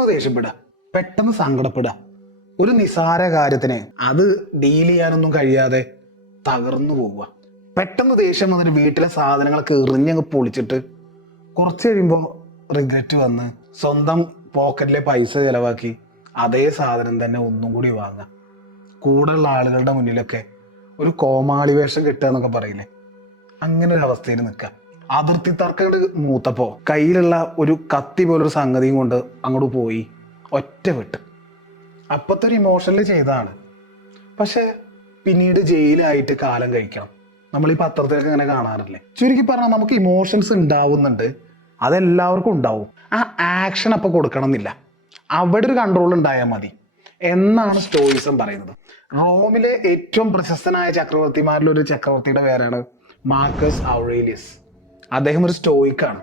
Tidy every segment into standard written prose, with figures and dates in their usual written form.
പെട്ടെന്ന് ദേഷ്യപ്പെടുക, പെട്ടെന്ന് സങ്കടപ്പെടുക, ഒരു നിസാര കാര്യത്തിന് അത് ഡീൽ ചെയ്യാനൊന്നും കഴിയാതെ തകർന്നു പോവുക. പെട്ടെന്ന് ദേഷ്യം വന്നിട്ട് വീട്ടിലെ സാധനങ്ങളൊക്കെ എറിഞ്ഞങ്ങ് പൊളിച്ചിട്ട് കുറച്ച് കഴിയുമ്പോൾ റിഗ്രറ്റ് വന്ന് സ്വന്തം പോക്കറ്റിലെ പൈസ ചിലവാക്കി അതേ സാധനം തന്നെ ഒന്നും കൂടി വാങ്ങുക. കൂടെയുള്ള ആളുകളുടെ മുന്നിലൊക്കെ ഒരു കോമാളി വേഷം കിട്ടുക എന്നൊക്കെ പറയില്ലേ, അങ്ങനെ ഒരു അവസ്ഥയിൽ നിൽക്കുക. അതിർത്തി തർക്കങ്ങൾ മൂത്തപ്പോ കയ്യിലുള്ള ഒരു കത്തി പോലൊരു സംഗതിയും കൊണ്ട് അങ്ങോട്ട് പോയി ഒറ്റ വിട്ട്. അപ്പത്തെ ഒരു ഇമോഷനിൽ ചെയ്തതാണ്. പക്ഷെ പിന്നീട് ജയിലായിട്ട് കാലം കഴിക്കണം. നമ്മൾ ഈ പത്രത്തിലൊക്കെ ഇങ്ങനെ കാണാറില്ലേ. ചുരുക്കി പറഞ്ഞാൽ നമുക്ക് ഇമോഷൻസ് ഉണ്ടാവുന്നുണ്ട്, അതെല്ലാവർക്കും ഉണ്ടാവും. ആ ആക്ഷൻ അപ്പൊ കൊടുക്കണം എന്നില്ല, അവിടെ ഒരു കൺട്രോൾ ഉണ്ടായാൽ മതി എന്നാണ് സ്റ്റോയിസം പറയുന്നത്. റോമിലെ ഏറ്റവും പ്രശസ്തനായ ചക്രവർത്തിമാരിൽ ഒരു ചക്രവർത്തിയുടെ പേരാണ് മാർക്കസ് ഔറേലിയസ്. അദ്ദേഹം ഒരു സ്റ്റോയിക്കാണ്.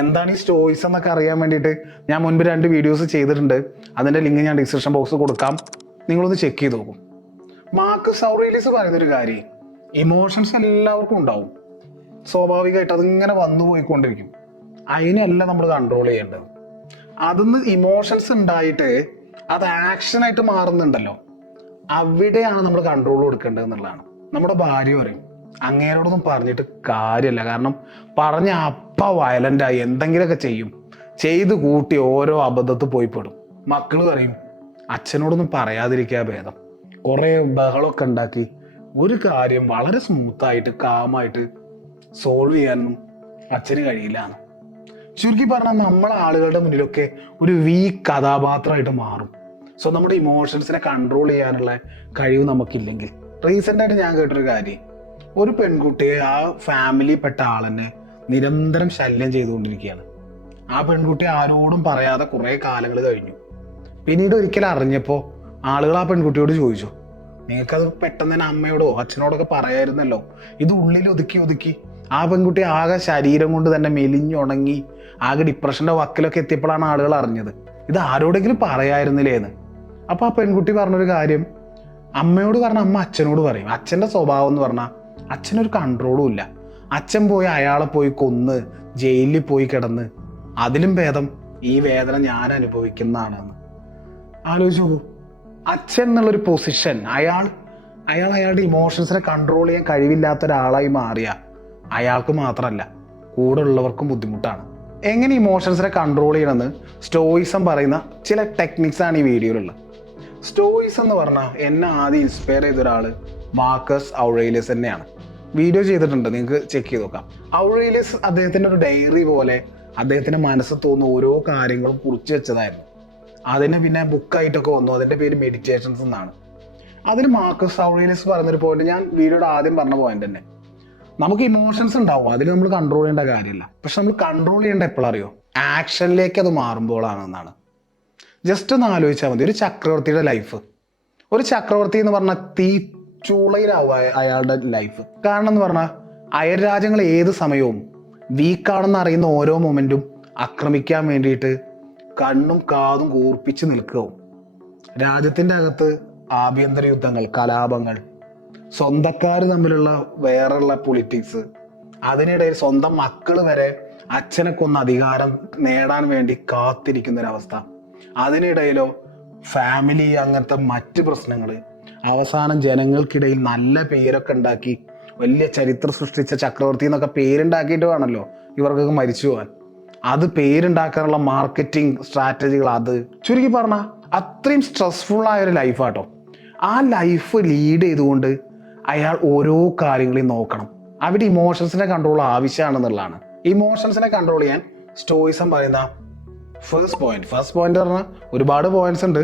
എന്താണ് ഈ സ്റ്റോയിസം എന്നൊക്കെ അറിയാൻ വേണ്ടിയിട്ട് ഞാൻ മുൻപ് 2 വീഡിയോസ് ചെയ്തിട്ടുണ്ട്. അതിന്റെ ലിങ്ക് ഞാൻ ഡിസ്ക്രിപ്ഷൻ ബോക്സിൽ കൊടുക്കാം, നിങ്ങളൊന്ന് ചെക്ക് ചെയ്ത് നോക്കും. മാർക്കസ് ഔറേലിയസ് പറയുന്നൊരു കാര്യം, ഇമോഷൻസ് എല്ലാവർക്കും ഉണ്ടാവും, സ്വാഭാവികമായിട്ട് അതിങ്ങനെ വന്നു പോയിക്കൊണ്ടിരിക്കും. അതിനല്ല നമ്മൾ കൺട്രോൾ ചെയ്യേണ്ടത്. അതിന്ന് ഇമോഷൻസ് ഉണ്ടായിട്ട് അത് ആക്ഷനായിട്ട് മാറുന്നുണ്ടല്ലോ, അവിടെയാണ് നമ്മൾ കൺട്രോൾ കൊടുക്കേണ്ടത് എന്നുള്ളതാണ്. നമ്മുടെ ഭാര്യ പറയും, അങ്ങേരോടൊന്നും പറഞ്ഞിട്ട് കാര്യമില്ല, കാരണം പറഞ്ഞ അപ്പ വയലൻ്റായി എന്തെങ്കിലുമൊക്കെ ചെയ്ത് കൂട്ടി ഓരോ അബദ്ധത്തിൽ പോയി പെടും. മക്കൾ പറയും, അച്ഛനോടൊന്നും പറയാതിരിക്കുക ഭേദം. കുറേ ബഹളമൊക്കെ ഉണ്ടാക്കി ഒരു കാര്യം വളരെ സ്മൂത്തായിട്ട് കാമായിട്ട് സോൾവ് ചെയ്യാനൊന്നും അച്ഛന് കഴിയില്ല. ചുരുക്കി പറഞ്ഞാൽ നമ്മളെ ആളുകളുടെ മുന്നിലൊക്കെ ഒരു വീക്ക് കഥാപാത്രമായിട്ട് മാറും. സോ നമ്മുടെ ഇമോഷൻസിനെ കൺട്രോൾ ചെയ്യാനുള്ള കഴിവ് നമുക്കില്ലെങ്കിൽ. റീസെന്റ് ആയിട്ട് ഞാൻ കേട്ടൊരു കാര്യം, ഒരു പെൺകുട്ടിയെ ആ ഫാമിലി പെട്ട ആളെന്നെ നിരന്തരം ശല്യം ചെയ്തുകൊണ്ടിരിക്കുകയാണ്. ആ പെൺകുട്ടി ആരോടും പറയാതെ കുറെ കാലങ്ങൾ കഴിഞ്ഞു. പിന്നീട് ഒരിക്കൽ അറിഞ്ഞപ്പോൾ ആളുകൾ ആ പെൺകുട്ടിയോട് ചോദിച്ചു, നിങ്ങൾക്കത് പെട്ടെന്ന് തന്നെ അമ്മയോടോ അച്ഛനോടൊക്കെ പറയായിരുന്നല്ലോ. ഇത് ഉള്ളിൽ ഒതുക്കി ആ പെൺകുട്ടി ആകെ ശരീരം കൊണ്ട് തന്നെ മെലിഞ്ഞുണങ്ങി ആകെ ഡിപ്രഷന്റെ വക്കിലൊക്കെ എത്തിയപ്പോഴാണ് ആളുകൾ അറിഞ്ഞത്, ഇത് ആരോടെങ്കിലും പറയായിരുന്നില്ലേന്ന്. അപ്പൊ ആ പെൺകുട്ടി പറഞ്ഞൊരു കാര്യം, അമ്മയോട് പറഞ്ഞ അമ്മ അച്ഛനോട് പറയും. അച്ഛന്റെ സ്വഭാവം എന്ന് പറഞ്ഞാൽ അച്ഛനൊരു കൺട്രോളും ഇല്ല. അച്ഛൻ പോയി അയാളെ പോയി കൊന്ന് ജയിലിൽ പോയി കിടന്ന് അതിലും ഭേദം ഈ വേദന ഞാൻ അനുഭവിക്കുന്നതാണെന്ന് ആലോചിച്ച് നോക്കൂ. അച്ഛൻ എന്നുള്ളൊരു പൊസിഷൻ, അയാളുടെ ഇമോഷൻസിനെ കൺട്രോൾ ചെയ്യാൻ കഴിവില്ലാത്ത ഒരാളായി മാറിയ അയാൾക്ക് മാത്രമല്ല കൂടെ ഉള്ളവർക്കും ബുദ്ധിമുട്ടാണ്. എങ്ങനെ ഇമോഷൻസിനെ കൺട്രോൾ ചെയ്യണമെന്ന് സ്റ്റോയിസം പറയുന്ന ചില ടെക്നിക്സ് ആണ് ഈ വീഡിയോയിലുള്ളത്. സ്റ്റോയിസം എന്ന് പറഞ്ഞാൽ എന്നെ ആദ്യം ഇൻസ്പയർ ചെയ്ത ഒരാൾ മാർക്കസ് ഔറേലിയസ് തന്നെയാണ്. വീഡിയോ ചെയ്തിട്ടുണ്ട്, നിങ്ങൾക്ക് ചെക്ക് ചെയ്ത് നോക്കാം. ഔറേലിയസ് അദ്ദേഹത്തിൻ്റെ ഒരു ഡയറി പോലെ അദ്ദേഹത്തിൻ്റെ മനസ്സിൽ തോന്നുന്ന ഓരോ കാര്യങ്ങളും കുറിച്ച് വെച്ചതായിരുന്നു. അതിന് പിന്നെ ബുക്കായിട്ടൊക്കെ വന്നു, അതിൻ്റെ പേര് മെഡിറ്റേഷൻസ് എന്നാണ്. അതിന് മാർക്കസ് ഔറേലിയസ് പറയുന്നൊരു പോയിന്റ്, ഞാൻ വീഡിയോയുടെ ആദ്യം പറഞ്ഞ പോയിന്റ് തന്നെ, നമുക്ക് ഇമോഷൻസ് ഉണ്ടാവും, അതിൽ നമ്മൾ കൺട്രോൾ ചെയ്യേണ്ട കാര്യമില്ല. പക്ഷെ നമ്മൾ കൺട്രോൾ ചെയ്യേണ്ട എപ്പോഴറിയോ, ആക്ഷനിലേക്ക് അത് മാറുമ്പോഴാണെന്നാണ്. ജസ്റ്റ് ഒന്ന് ആലോചിച്ചാൽ മതി. ഒരു ചക്രവർത്തിയുടെ ലൈഫ്, ഒരു ചക്രവർത്തി എന്ന് പറഞ്ഞാൽ തീച്ചൂളയിലാവുക അയാളുടെ ലൈഫ്. കാരണം എന്ന് പറഞ്ഞാൽ അയൽ രാജ്യങ്ങൾ ഏത് സമയവും വീക്കാണെന്ന് അറിയുന്ന ഓരോ മൊമെന്റും ആക്രമിക്കാൻ വേണ്ടിയിട്ട് കണ്ണും കാതും കൂർപ്പിച്ച് നിൽക്കുകയും, രാജ്യത്തിൻ്റെ അകത്ത് ആഭ്യന്തര യുദ്ധങ്ങൾ, കലാപങ്ങൾ, സ്വന്തക്കാർ തമ്മിലുള്ള വേറെയുള്ള പൊളിറ്റിക്സ്, അതിനിടയിൽ സ്വന്തം മക്കൾ വരെ അച്ഛനെ കൊന്ന് അധികാരം നേടാൻ വേണ്ടി കാത്തിരിക്കുന്നൊരവസ്ഥ, അതിനിടയിലോ ഫാമിലി അങ്ങനത്തെ മറ്റ് പ്രശ്നങ്ങൾ, അവസാനം ജനങ്ങൾക്കിടയിൽ നല്ല പേരൊക്കെ ഉണ്ടാക്കി വലിയ ചരിത്രം സൃഷ്ടിച്ച ചക്രവർത്തി എന്നൊക്കെ പേരുണ്ടാക്കിയിട്ട് വേണമല്ലോ ഇവർക്കൊക്കെ മരിച്ചു പോകാൻ. അത് പേരുണ്ടാക്കാനുള്ള മാർക്കറ്റിംഗ് സ്ട്രാറ്റജികൾ, അത് ചുരുക്കി പറഞ്ഞാൽ അത്രയും സ്ട്രെസ്ഫുൾ ആയ ഒരു ലൈഫാട്ടോ. ആ ലൈഫ് ലീഡ് ചെയ്തുകൊണ്ട് അയാൾ ഓരോ കാര്യങ്ങളെയും നോക്കണം. അവിടെ ഇമോഷൻസിനെ കൺട്രോൾ ആവശ്യമാണെന്നുള്ളതാണ്. ഇമോഷൻസിനെ കൺട്രോൾ ചെയ്യാൻ സ്റ്റോയിസം പറയുന്ന ഫസ്റ്റ് പോയിന്റ് പറഞ്ഞാൽ ഒരുപാട് പോയിന്റ്സ് ഉണ്ട്,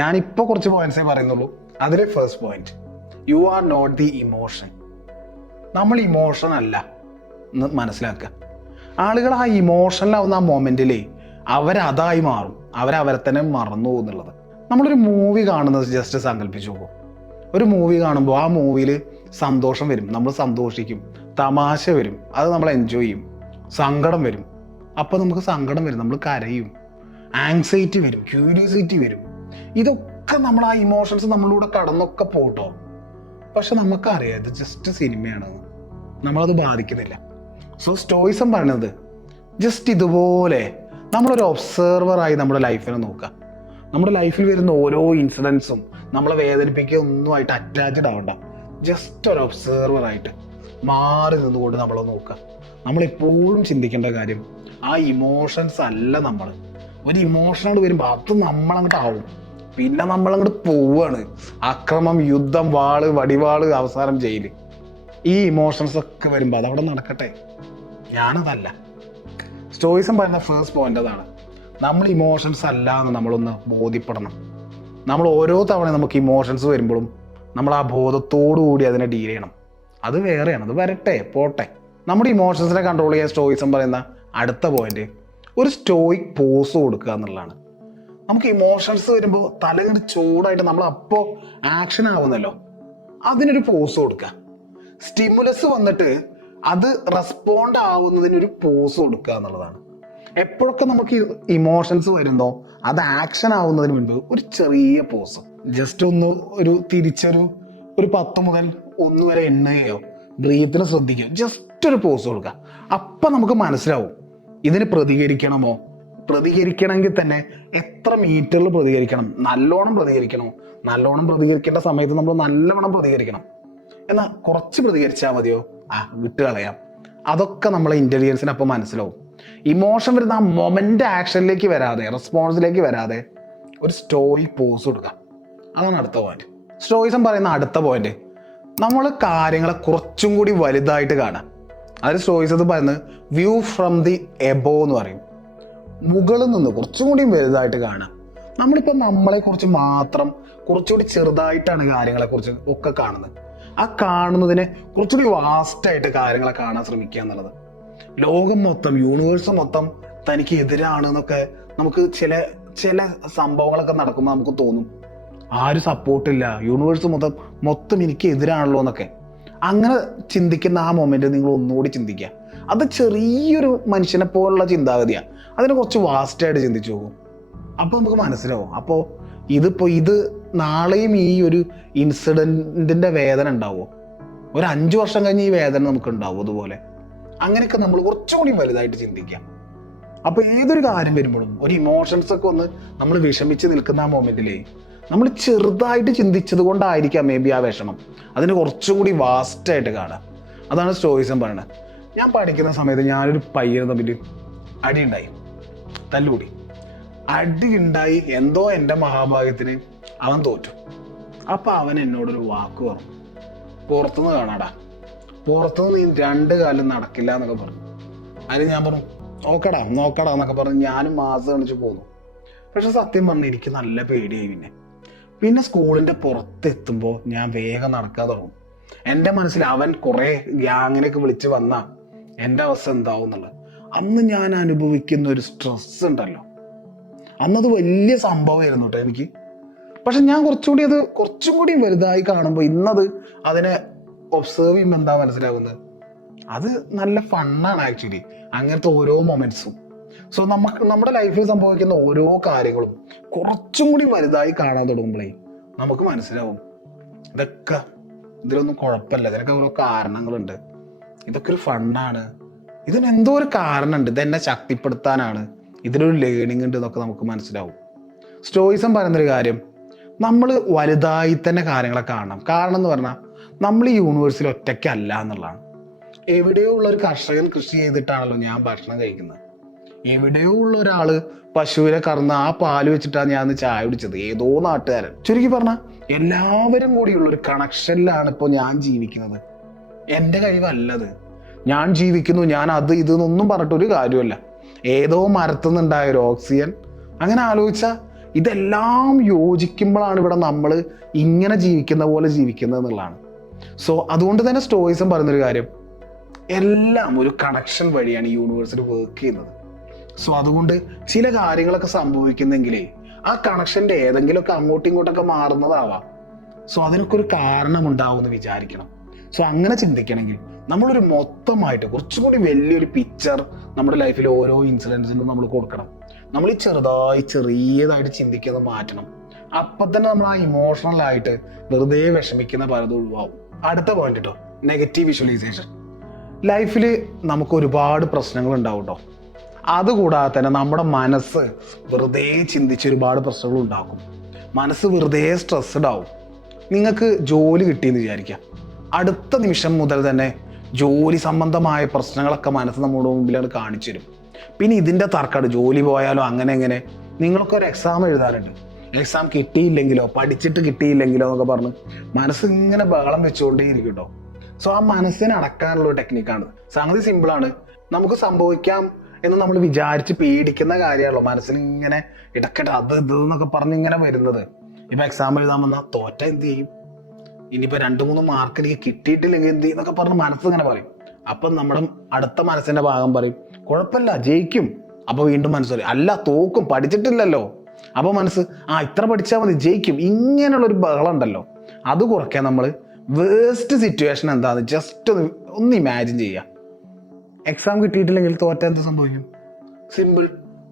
ഞാനിപ്പോൾ കുറച്ച് പോയിന്റ്സേ പറയുന്നുള്ളൂ. അതിലെ first point, you are not the emotion. നമ്മൾ ഇമോഷൻ അല്ല എന്ന് മനസ്സിലാക്കുക. ആളുകൾ ആ ഇമോഷനിലാവുന്ന ആ മൊമെന്റിലേ അവരതായി മാറും, അവരെ തന്നെ മറന്നു പോകുന്നുള്ളത്. നമ്മളൊരു മൂവി കാണുന്നത് ജസ്റ്റ് സങ്കല്പിച്ചു നോക്കും. ഒരു മൂവി കാണുമ്പോൾ ആ മൂവിയിൽ സന്തോഷം വരും, നമ്മൾ സന്തോഷിക്കും, തമാശ വരും, അത് നമ്മൾ എൻജോയ് ചെയ്യും. സങ്കടം വരും, അപ്പോൾ നമുക്ക് സങ്കടം വരും, നമ്മൾ കരയും. ആങ്സൈറ്റി വരും, ക്യൂരിയോസിറ്റി വരും. ഇതൊക്കെ നമ്മൾ ആ ഇമോഷൻസ് നമ്മളിലൂടെ കടന്നൊക്കെ പോട്ടോ. പക്ഷെ നമുക്കറിയാം ഇത് ജസ്റ്റ് സിനിമയാണെന്ന്, നമ്മളത് ബാധിക്കുന്നില്ല. സോ സ്റ്റോയിസം പറയുന്നത് ജസ്റ്റ് ഇതുപോലെ നമ്മളൊരു ഒബ്സർവറായി നമ്മുടെ ലൈഫിനെ നോക്കുക. നമ്മുടെ ലൈഫിൽ വരുന്ന ഓരോ ഇൻസിഡൻസും നമ്മളെ വേദനിപ്പിക്കുക ഒന്നുമായിട്ട് അറ്റാച്ച്ഡ് ആവണ്ട. ജസ്റ്റ് ഒരു ഒബ്സർവറായിട്ട് മാറി നിന്നുകൊണ്ട് നമ്മളെ നോക്കുക. നമ്മളെപ്പോഴും ചിന്തിക്കേണ്ട കാര്യം ആ ഇമോഷൻസ് അല്ല. നമ്മൾ ഒരു ഇമോഷനോട് വരുമ്പോൾ അത് നമ്മളങ്ങോട്ട് ആവും, പിന്നെ നമ്മളങ്ങോട്ട് പോവുകയാണ്. അക്രമം, യുദ്ധം, വാള്, വടിവാള്, അവസാനം ജയില്. ഈ ഇമോഷൻസ് ഒക്കെ വരുമ്പോൾ അതവിടെ നടക്കട്ടെ. ഞാനതല്ല. സ്റ്റോയിസം പറയുന്ന ഫസ്റ്റ് പോയിന്റ് അതാണ്. നമ്മൾ ഇമോഷൻസ് അല്ല എന്ന് നമ്മളൊന്ന് ബോധ്യപ്പെടണം. നമ്മൾ ഓരോ തവണ നമുക്ക് ഇമോഷൻസ് വരുമ്പോഴും നമ്മൾ ആ ബോധത്തോടു കൂടി അതിനെ ഡീൽ ചെയ്യണം. അത് വേറെയാണ്, അത് വരട്ടെ, പോട്ടെ. നമ്മുടെ ഇമോഷൻസിനെ കൺട്രോൾ ചെയ്യാൻ സ്റ്റോയിസം പറയുന്ന അടുത്ത പോയിന്റ് ഒരു സ്റ്റോയിക് പോസ് കൊടുക്കുക എന്നുള്ളതാണ്. നമുക്ക് ഇമോഷൻസ് വരുമ്പോൾ തലകണ്ട് ചൂടായിട്ട് നമ്മൾ അപ്പോൾ ആക്ഷൻ ആവുന്നല്ലോ, അതിനൊരു പോസ് കൊടുക്കുക. സ്റ്റിമുലസ് വന്നിട്ട് അത് റെസ്പോണ്ട് ആവുന്നതിനൊരു പോസ് കൊടുക്കുക എന്നുള്ളതാണ്. എപ്പോഴൊക്കെ നമുക്ക് ഇമോഷൻസ് വരുന്നോ അത് ആക്ഷൻ ആവുന്നതിന് മുൻപ് ഒരു ചെറിയ പോസ്, ജസ്റ്റ് ഒന്ന് ഒരു 10 മുതൽ 1 വരെ എണ്ണുകയോ ബ്രീത്തിനെ ശ്രദ്ധിക്കുകയോ, ജസ്റ്റ് ഒരു പോസ് കൊടുക്കുക. അപ്പം നമുക്ക് മനസ്സിലാവും ഇതിന് പ്രതികരിക്കണമോ, പ്രതികരിക്കണമെങ്കിൽ തന്നെ എത്ര മീറ്ററിൽ പ്രതികരിക്കണം, നല്ലോണം പ്രതികരിക്കേണ്ട സമയത്ത് നമ്മൾ നല്ലവണ്ണം പ്രതികരിക്കണം. എന്നാൽ കുറച്ച് പ്രതികരിച്ചാൽ മതിയോ, വിട്ടുകളയാം. അതൊക്കെ നമ്മളെ ഇന്റലിജൻസിന് അപ്പം മനസ്സിലാവും. ഇമോഷൻ വരുന്ന ആ മൊമെന്റ് ആക്ഷനിലേക്ക് വരാതെ, റെസ്പോൺസിലേക്ക് വരാതെ ഒരു സ്റ്റോയിക് പോസ് കൊടുക്കുക. അതാണ് അടുത്ത പോയിന്റ്. സ്റ്റോയിസം പറയുന്ന അടുത്ത പോയിന്റ് നമ്മൾ കാര്യങ്ങളെ കുറച്ചും കൂടി വലുതായിട്ട് കാണാം. അതിൽ സ്റ്റോയിസം പറയുന്നത് വ്യൂ ഫ്രം ദി എബോ എന്ന് പറയും. മുകളിൽ നിന്ന് കുറച്ചും കൂടി വലുതായിട്ട് കാണാം. നമ്മളിപ്പോൾ നമ്മളെ കുറിച്ച് മാത്രം കുറച്ചുകൂടി ചെറുതായിട്ടാണ് കാര്യങ്ങളെ കുറിച്ച് ഒക്കെ കാണുന്നത്. ആ കാണുന്നതിനെ കുറച്ചുകൂടി വാസ്റ്റായിട്ട് കാര്യങ്ങളെ കാണാൻ ശ്രമിക്കുക എന്നുള്ളത്. ലോകം മൊത്തം, യൂണിവേഴ്സ് മൊത്തം തനിക്ക് എതിരാണ് എന്നൊക്കെ നമുക്ക് ചില സംഭവങ്ങളൊക്കെ നടക്കുമ്പോൾ നമുക്ക് തോന്നും. ആരും സപ്പോർട്ടില്ല, യൂണിവേഴ്സ് മൊത്തം എനിക്ക് എതിരാണല്ലോ എന്നൊക്കെ. അങ്ങനെ ചിന്തിക്കുന്ന ആ മൊമെന്റ് നിങ്ങൾ ഒന്നുകൂടി ചിന്തിക്കുക. അത് ചെറിയൊരു മനുഷ്യനെ പോലുള്ള ചിന്താഗതിയാണ്. അതിനെ കുറച്ച് വാസ്റ്റായിട്ട് ചിന്തിച്ചു പോകും. അപ്പോൾ നമുക്ക് മനസ്സിലാവും. അപ്പോൾ ഇത് നാളെയും ഈ ഒരു ഇൻസിഡൻറ്റിൻ്റെ വേദന ഉണ്ടാവുമോ, ഒരു 5 വർഷം കഴിഞ്ഞ് ഈ വേദന നമുക്ക് ഉണ്ടാവും അതുപോലെ. അങ്ങനെയൊക്കെ നമ്മൾ കുറച്ചുകൂടി വലുതായിട്ട് ചിന്തിക്കാം. അപ്പോൾ ഏതൊരു കാര്യം വരുമ്പോഴും ഒരു ഇമോഷൻസ് ഒക്കെ ഒന്ന് നമ്മൾ വിഷമിച്ച് നിൽക്കുന്ന ആ മൊമെന്റിലേ നമ്മൾ ചെറുതായിട്ട് ചിന്തിച്ചത് കൊണ്ടായിരിക്കാം മേ ബി ആ വിഷമം. അതിന് കുറച്ചും കൂടി വാസ്റ്റായിട്ട് കാണാം. അതാണ് സ്റ്റോയിസം പറയുന്നത്. ഞാൻ പഠിക്കുന്ന സമയത്ത് ഞാനൊരു പയ്യന് തമ്മിൽ അടിയുണ്ടായി, തല്ലൂടി. അടി ഉണ്ടായി, എന്തോ എൻ്റെ മഹാഭാഗ്യത്തിന് അവൻ തോറ്റു. അപ്പം അവൻ എന്നോടൊരു വാക്ക് പറഞ്ഞു, പുറത്തുനിന്ന് കാണാടാ, പുറത്തുനിന്ന് നീ 2 കാലം നടക്കില്ല എന്നൊക്കെ പറഞ്ഞു. അതിന് ഞാൻ പറഞ്ഞു നോക്കടാ എന്നൊക്കെ പറഞ്ഞ് ഞാനും മാസം കാണിച്ച് പോന്നു. പക്ഷെ സത്യം പറഞ്ഞാൽ എനിക്ക് നല്ല പേടിയായി. പിന്നെ സ്കൂളിൻ്റെ പുറത്തെത്തുമ്പോൾ ഞാൻ വേഗം നടക്കാൻ തുടങ്ങും. എൻ്റെ മനസ്സിൽ അവൻ കുറേ ഗ്യാങ്ങിനൊക്കെ വിളിച്ച് വന്നാൽ എൻ്റെ അവസ്ഥ എന്താവും എന്നുള്ളത്. അന്ന് ഞാൻ അനുഭവിക്കുന്ന ഒരു സ്ട്രെസ് ഉണ്ടല്ലോ, അന്നത് വലിയ സംഭവമായിരുന്നു കേട്ടോ എനിക്ക്. പക്ഷെ ഞാൻ കുറച്ചും കൂടി വലുതായി കാണുമ്പോൾ ഇന്നത് അതിനെ ഒബ്സേർവ് ചെയ്യുമ്പോൾ എന്താ മനസ്സിലാവുന്നത്, അത് നല്ല ഫണ്ണാണ് ആക്ച്വലി അങ്ങനത്തെ ഓരോ മൊമെന്റ്സും. സോ നമ്മുടെ ലൈഫിൽ സംഭവിക്കുന്ന ഓരോ കാര്യങ്ങളും കുറച്ചും കൂടി വലുതായി കാണാൻ തുടങ്ങുമ്പോഴേ നമുക്ക് മനസ്സിലാവും ഇതിലൊന്നും കുഴപ്പമില്ല, ഇതിനൊക്കെ ഓരോ കാരണങ്ങളുണ്ട്, ഇതൊക്കെ ഒരു ഫണ്ണാണ്, ഇതിനെന്തോ ഒരു കാരണമുണ്ട്, ഇതെന്നെ ശക്തിപ്പെടുത്താനാണ്, ഇതിലൊരു ലേണിംഗ് ഉണ്ട് എന്നൊക്കെ നമുക്ക് മനസ്സിലാവും. സ്റ്റോയിസം പറയുന്നൊരു കാര്യം, നമ്മൾ വലുതായി തന്നെ കാര്യങ്ങളെ കാണണം. കാരണം എന്ന് പറഞ്ഞാൽ നമ്മൾ ഈ യൂണിവേഴ്സിൽ ഒറ്റയ്ക്കല്ല എന്നുള്ളതാണ്. എവിടെയോ ഉള്ള ഒരു കർഷകൻ കൃഷി ചെയ്തിട്ടാണല്ലോ ഞാൻ ഭക്ഷണം കഴിക്കുന്നത്. എവിടെയോ ഉള്ള ഒരാള് പശുവിനെ കറന്ന് ആ പാല് വെച്ചിട്ടാണ് ഞാൻ ചായ കുടിച്ചത്, ഏതോ നാട്ടുകാരൻ. ചുരുക്കി പറഞ്ഞാൽ എല്ലാവരും കൂടിയുള്ള ഒരു കണക്ഷനിലാണ് ഇപ്പോൾ ഞാൻ ജീവിക്കുന്നത്. എൻ്റെ കഴിവല്ലത്, ഞാൻ ജീവിക്കുന്നു, ഞാൻ അത് ഇതെന്നൊന്നും പറഞ്ഞിട്ടൊരു കാര്യമല്ല. ഏതോ മരത്തുനിന്നുണ്ടായ ഒരു ഓക്സിജൻ. അങ്ങനെ ആലോചിച്ചാൽ ഇതെല്ലാം യോജിക്കുമ്പോഴാണ് ഇവിടെ നമ്മൾ ഇങ്ങനെ ജീവിക്കുന്ന പോലെ ജീവിക്കുന്നത് എന്നുള്ളതാണ്. സോ അതുകൊണ്ട് തന്നെ സ്റ്റോയിസം പറയുന്നൊരു കാര്യം, എല്ലാം ഒരു കണക്ഷൻ വഴിയാണ് ഈ യൂണിവേഴ്സിൽ വർക്ക് ചെയ്യുന്നത്. സോ അതുകൊണ്ട് ചില കാര്യങ്ങളൊക്കെ സംഭവിക്കുന്നെങ്കിലേ ആ കണക്ഷൻ്റെ ഏതെങ്കിലുമൊക്കെ അങ്ങോട്ടും ഇങ്ങോട്ടൊക്കെ മാറുന്നതാവാം. സോ അതിനൊക്കെ ഒരു കാരണം ഉണ്ടാവുമെന്ന് വിചാരിക്കണം. സോ അങ്ങനെ ചിന്തിക്കണമെങ്കിൽ നമ്മളൊരു മൊത്തമായിട്ട് കുറച്ചും കൂടി വലിയൊരു പിക്ചർ നമ്മുടെ ലൈഫിൽ ഓരോ ഇൻസിഡൻസിനും നമ്മൾ കൊടുക്കണം. നമ്മൾ ഈ ചെറിയതായിട്ട് ചിന്തിക്കുന്നത് മാറ്റണം. അപ്പം തന്നെ നമ്മൾ ആ ഇമോഷണലായിട്ട് വെറുതെ വിഷമിക്കുന്ന പലതും ഒഴിവാകും. അടുത്ത പോയിന്റ് കേട്ടോ, നെഗറ്റീവ് വിഷ്വലൈസേഷൻ. ലൈഫിൽ നമുക്ക് ഒരുപാട് പ്രശ്നങ്ങൾ ഉണ്ടാവും കേട്ടോ. അതുകൂടാതെ തന്നെ നമ്മുടെ മനസ്സ് വെറുതെ ചിന്തിച്ച് ഒരുപാട് പ്രശ്നങ്ങൾ ഉണ്ടാക്കും. മനസ്സ് വെറുതെ സ്ട്രെസ്ഡ് ആവും. നിങ്ങൾക്ക് ജോലി കിട്ടിയെന്ന് വിചാരിക്കാം, അടുത്ത നിമിഷം മുതൽ തന്നെ ജോലി സംബന്ധമായ പ്രശ്നങ്ങളൊക്കെ മനസ്സ് നമ്മുടെ മുമ്പിലാണ് കാണിച്ചു തരും. പിന്നെ ഇതിൻ്റെ തർക്കമാണ്, ജോലി പോയാലോ അങ്ങനെ എങ്ങനെ. നിങ്ങൾക്കൊരു എക്സാം എഴുതാറുണ്ട്, എക്സാം കിട്ടിയില്ലെങ്കിലോ പഠിച്ചിട്ട് കിട്ടിയില്ലെങ്കിലോ എന്നൊക്കെ പറഞ്ഞ് മനസ്സ് ഇങ്ങനെ ബഹളം വെച്ചുകൊണ്ടേ ഇരിക്കും കേട്ടോ. സോ ആ മനസ്സിനെ അടക്കാനുള്ള ഒരു ടെക്നിക്കാണ്. സംഗതി സിമ്പിളാണ്. നമുക്ക് സംഭവിക്കാം എന്ന് നമ്മൾ വിചാരിച്ച് പേടിക്കുന്ന കാര്യമാണല്ലോ മനസ്സിൽ ഇങ്ങനെ ഇടയ്ക്കിടെ അത് ഇത് എന്നൊക്കെ പറഞ്ഞ് ഇങ്ങനെ വരുന്നത്. ഇപ്പൊ എക്സാം എഴുതാൻ വന്നാൽ തോറ്റ എന്ത് ചെയ്യും, ഇനിയിപ്പോൾ 2-3 മാർക്ക് എനിക്ക് കിട്ടിയിട്ടില്ലെങ്കിൽ എന്ത് ചെയ്യും എന്നൊക്കെ പറഞ്ഞ് മനസ്സ് ഇങ്ങനെ പറയും. അപ്പം നമ്മുടെ അടുത്ത മനസ്സിന്റെ ഭാഗം പറയും കുഴപ്പമില്ല ജയിക്കും. അപ്പൊ വീണ്ടും മനസ്സ് പറയും അല്ല തോക്കും, പഠിച്ചിട്ടില്ലല്ലോ. അപ്പൊ മനസ്സ് ഇത്ര പഠിച്ചാൽ മതി ജയിക്കും. ഇങ്ങനെയുള്ള ഒരു ബഹളം ഉണ്ടല്ലോ, അത് കുറയ്ക്കാൻ നമ്മൾ വേസ്റ്റ് സിറ്റുവേഷൻ എന്താന്ന് ജസ്റ്റ് ഒന്ന് ഇമാജിൻ ചെയ്യുക. എക്സാം കിട്ടിയിട്ടില്ലെങ്കിൽ തോറ്റ എന്ത് സംഭവിക്കും? സിമ്പിൾ.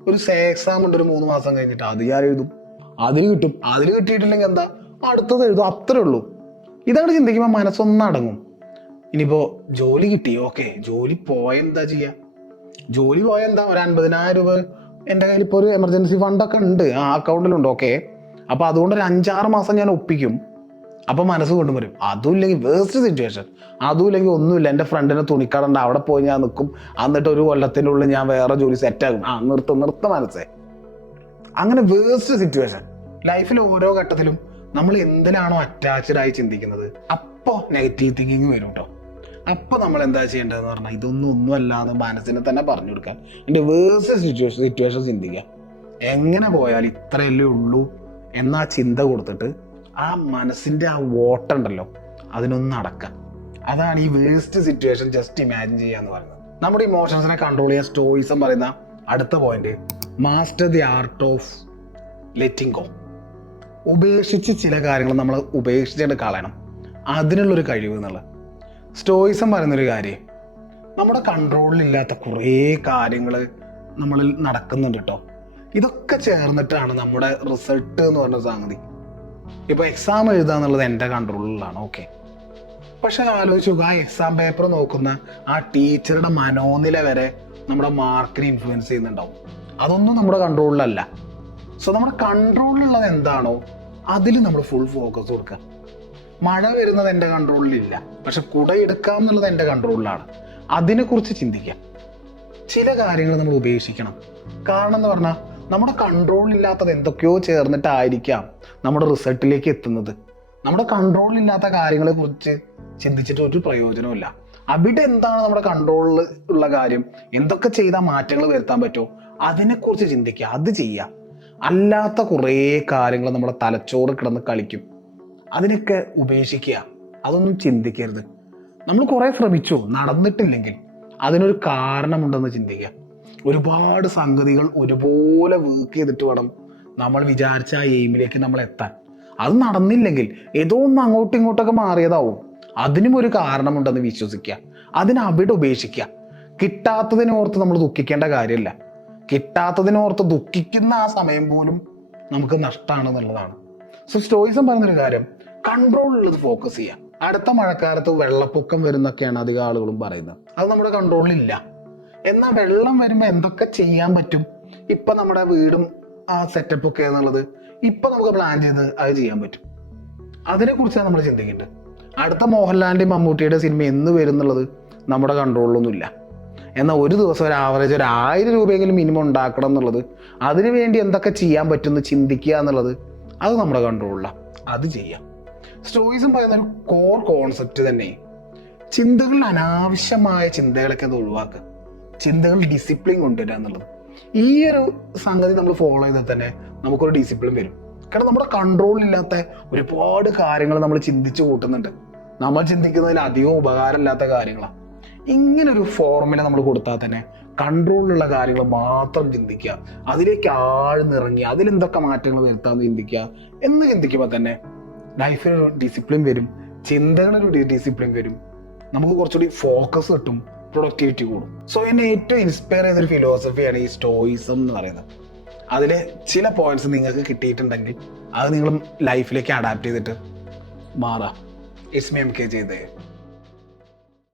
ഒരു എക്സാം ഉണ്ട് ഒരു 3 മാസം കഴിഞ്ഞിട്ട്, അത് ഞാൻ എഴുതും, അതിന് കിട്ടും. അതിന് കിട്ടിയിട്ടില്ലെങ്കിൽ എന്താ, അടുത്തത് എഴുതും, അത്രേ ഉള്ളൂ. ഇതാണ് ചിന്തിക്കുമ്പോൾ മനസ്സൊന്നടങ്ങും. ഇനിയിപ്പോൾ ജോലി കിട്ടി, ഓക്കെ, ജോലി പോയ എന്താ ചെയ്യുക? ജോലി പോയ എന്താ, ഒരു 50,000 രൂപ എൻ്റെ കയ്യിൽ ഇപ്പോൾ ഒരു എമർജൻസി ഫണ്ടൊക്കെ ഉണ്ട്, ആ അക്കൗണ്ടിലുണ്ട്, ഓക്കെ. അപ്പോൾ അതുകൊണ്ട് ഒരു 5-6 മാസം ഞാൻ ഒപ്പിക്കും. അപ്പോൾ മനസ്സ് കൊണ്ടും വരും അതും ഇല്ലെങ്കിൽ വേസ്റ്റ് സിറ്റുവേഷൻ, അതും ഇല്ലെങ്കിൽ ഒന്നുമില്ല, എൻ്റെ ഫ്രണ്ടിനെ തുണിക്കടണ്ട് അവിടെ പോയി ഞാൻ നിൽക്കും, എന്നിട്ട് ഒരു കൊല്ലത്തിനുള്ളിൽ ഞാൻ വേറെ ജോലി സെറ്റാകും. നിർത്ത മനസ്സേ. അങ്ങനെ വേസ്റ്റ് സിറ്റുവേഷൻ. ലൈഫിൽ ഓരോ ഘട്ടത്തിലും നമ്മൾ എന്തിനാണോ അറ്റാച്ച്ഡ് ആയി ചിന്തിക്കുന്നത് അപ്പോൾ നെഗറ്റീവ് തിങ്കിങ് വരും കേട്ടോ. അപ്പോൾ നമ്മൾ എന്താ ചെയ്യേണ്ടതെന്ന് പറഞ്ഞാൽ ഒന്നും അല്ലാതെ മനസ്സിനെ തന്നെ പറഞ്ഞു കൊടുക്കാൻ, എൻ്റെ വേഴ്സ്റ്റ് സിറ്റുവേഷൻ ചിന്തിക്കുക. എങ്ങനെ പോയാൽ ഇത്രയല്ലേ ഉള്ളൂ എന്നാ ചിന്ത കൊടുത്തിട്ട് ആ മനസ്സിൻ്റെ ആ വോട്ടുണ്ടല്ലോ അതിനൊന്ന് അടക്കാം. അതാണ് ഈ വേസ്റ്റ് സിറ്റുവേഷൻ ജസ്റ്റ് ഇമാജിൻ ചെയ്യുക എന്ന് പറയുന്നത്. നമ്മുടെ ഇമോഷൻസിനെ കൺട്രോൾ ചെയ്യാൻ സ്റ്റോയിസം പറയുന്ന അടുത്ത point, master the art of letting go. ഉപേക്ഷിച്ച് ചില കാര്യങ്ങൾ നമ്മൾ ഉപേക്ഷിച്ചിട്ട് കളയണം, അതിനുള്ളൊരു കഴിവ് എന്നുള്ളത്. സ്റ്റോയിസം പറയുന്നൊരു കാര്യം, നമ്മുടെ കൺട്രോളിലില്ലാത്ത കുറേ കാര്യങ്ങൾ നമ്മളിൽ നടക്കുന്നുണ്ട് കേട്ടോ. ഇതൊക്കെ ചേർന്നിട്ടാണ് നമ്മുടെ റിസൾട്ട് എന്ന് പറഞ്ഞ സംഗതി. ഇപ്പോൾ എക്സാം എഴുതുക എന്നുള്ളത് എൻ്റെ കൺട്രോളിലാണ്, ഓക്കെ. പക്ഷെ ആലോചിച്ച് നോക്കുക, ആ എക്സാം പേപ്പർ നോക്കുന്ന ആ ടീച്ചറുടെ മനോനില വരെ നമ്മുടെ മാർക്കിനെ ഇൻഫ്ലുവൻസ് ചെയ്യുന്നുണ്ടാവും. അതൊന്നും നമ്മുടെ കൺട്രോളിലല്ല. സോ നമ്മുടെ കൺട്രോളിലുള്ളത് എന്താണോ അതിൽ നമ്മൾ ഫുൾ ഫോക്കസ് കൊടുക്കുക. മഴ വരുന്നത് എൻ്റെ കൺട്രോളിലില്ല, പക്ഷെ കുട എടുക്കാം എന്നുള്ളത് എൻ്റെ കൺട്രോളിലാണ്. അതിനെക്കുറിച്ച് ചിന്തിക്കാം. ചില കാര്യങ്ങൾ നമ്മൾ ഉപേക്ഷിക്കണം. കാരണം എന്ന് പറഞ്ഞാൽ നമ്മുടെ കൺട്രോളിലില്ലാത്തത് എന്തൊക്കെയോ ചേർന്നിട്ടായിരിക്കാം നമ്മുടെ റിസൾട്ടിലേക്ക് എത്തുന്നത്. നമ്മുടെ കൺട്രോളിലില്ലാത്ത കാര്യങ്ങളെ കുറിച്ച് ചിന്തിച്ചിട്ട് ഒരു പ്രയോജനമില്ല. അവിടെ എന്താണ് നമ്മുടെ കൺട്രോളിൽ ഉള്ള കാര്യം, എന്തൊക്കെ ചെയ്താൽ മാറ്റങ്ങൾ വരുത്താൻ പറ്റുമോ അതിനെക്കുറിച്ച് ചിന്തിക്കുക, അത് ചെയ്യുക. അല്ലാത്ത കുറേ കാര്യങ്ങൾ നമ്മുടെ തലച്ചോറ് കിടന്ന് കളിക്കും, അതിനൊക്കെ ഉപേക്ഷിക്കുക, അതൊന്നും ചിന്തിക്കരുത്. നമ്മൾ കുറേ ശ്രമിച്ചു, നടന്നിട്ടില്ലെങ്കിൽ അതിനൊരു കാരണമുണ്ടെന്ന് ചിന്തിക്കുക. ഒരുപാട് സംഗതികൾ ഒരുപോലെ വർക്ക് ചെയ്തിട്ട് വേണം നമ്മൾ വിചാരിച്ച ആ എയിമിലേക്ക് നമ്മൾ എത്താൻ. അത് നടന്നില്ലെങ്കിൽ ഏതോ ഒന്ന് അങ്ങോട്ടും ഇങ്ങോട്ടൊക്കെ മാറിയതാവും, അതിനും ഒരു കാരണമുണ്ടെന്ന് വിശ്വസിക്കുക, അതിനവിടെ ഉപേക്ഷിക്കുക. കിട്ടാത്തതിനോർത്ത് നമ്മൾ ദുഃഖിക്കേണ്ട കാര്യമില്ല. കിട്ടാത്തതിനോർത്ത് ദുഃഖിക്കുന്ന ആ സമയം പോലും നമുക്ക് നഷ്ടമാണെന്നുള്ളതാണ്. സോ സ്റ്റോയിസം പറഞ്ഞൊരു കാര്യം, കൺട്രോൾ ഉള്ളത് ഫോക്കസ് ചെയ്യുക. അടുത്ത മഴക്കാലത്ത് വെള്ളപ്പൊക്കം വരുന്നൊക്കെയാണ് അധികം ആളുകളും പറയുന്നത്. അത് നമ്മുടെ കൺട്രോളിലില്ല. എന്നാൽ വെള്ളം വരുമ്പോൾ എന്തൊക്കെ ചെയ്യാൻ പറ്റും, ഇപ്പം നമ്മുടെ വീടും ആ സെറ്റപ്പ് ഒക്കെ എന്നുള്ളത് ഇപ്പം നമുക്ക് പ്ലാൻ ചെയ്ത് അത് ചെയ്യാൻ പറ്റും. അതിനെക്കുറിച്ചാണ് നമ്മൾ ചിന്തിക്കേണ്ടത്. അടുത്ത മോഹൻലാലിൻ്റെയും മമ്മൂട്ടിയുടെ സിനിമ എന്ന് വരും എന്നുള്ളത് നമ്മുടെ കൺട്രോളിലൊന്നുമില്ല. എന്നാൽ ഒരു ദിവസം ഒരു ആവറേജ് ഒരു 1000 രൂപയെങ്കിലും മിനിമം ഉണ്ടാക്കണം എന്നുള്ളത്, അതിനുവേണ്ടി എന്തൊക്കെ ചെയ്യാൻ പറ്റുമെന്ന് ചിന്തിക്കുക എന്നുള്ളത് അത് നമ്മുടെ കൺട്രോളിലാണ്, അത് ചെയ്യാം. സ്റ്റോയിസം പറയുന്ന ഒരു കോർ കോൺസെപ്റ്റ് തന്നെ ചിന്തകളിൽ അനാവശ്യമായ ചിന്തകളൊക്കെ അത് ഒഴിവാക്കുക, ചിന്തകൾ ഡിസിപ്ലിൻ കൊണ്ടുവരിക എന്നുള്ളത്. ഈ ഒരു സംഗതി നമ്മൾ ഫോളോ ചെയ്താൽ തന്നെ നമുക്കൊരു ഡിസിപ്ലിൻ വരും. കാരണം നമ്മുടെ കൺട്രോളില്ലാത്ത ഒരുപാട് കാര്യങ്ങൾ നമ്മൾ ചിന്തിച്ചു കൂട്ടുന്നുണ്ട്. നമ്മൾ ചിന്തിക്കുന്നതിൽ അധികം ഉപകാരമില്ലാത്ത കാര്യങ്ങളാണ്. ഇങ്ങനൊരു ഫോർമുല നമ്മൾ കൊടുത്താൽ തന്നെ കൺട്രോളിലുള്ള കാര്യങ്ങൾ മാത്രം ചിന്തിക്കുക, അതിലേക്ക് ആഴ്ന്നിറങ്ങി അതിലെന്തൊക്കെ മാറ്റങ്ങൾ വരുത്താമെന്ന് ചിന്തിക്കുക എന്ന് ചിന്തിക്കുമ്പോൾ തന്നെ ലൈഫിനൊരു ഡിസിപ്ലിൻ വരും, ചിന്തകളൊരു ഡിസിപ്ലിൻ വരും, നമുക്ക് കുറച്ചുകൂടി ഫോക്കസ് കിട്ടും, പ്രൊഡക്ടിവിറ്റി കൂടും. സോ എന്നെ ഏറ്റവും ഇൻസ്പയർ ചെയ്യുന്നൊരു ഫിലോസഫിയാണ് ഈ സ്റ്റോയിസം എന്ന് പറയുന്നത്. അതിൽ ചില പോയിന്റ്സ് നിങ്ങൾക്ക് കിട്ടിയിട്ടുണ്ടെങ്കിൽ അത് നിങ്ങൾ ലൈഫിലേക്ക് അഡാപ്റ്റ് ചെയ്തിട്ട് മാറാം. ഇറ്റ്സ് മീ MK ചെയ്തേ.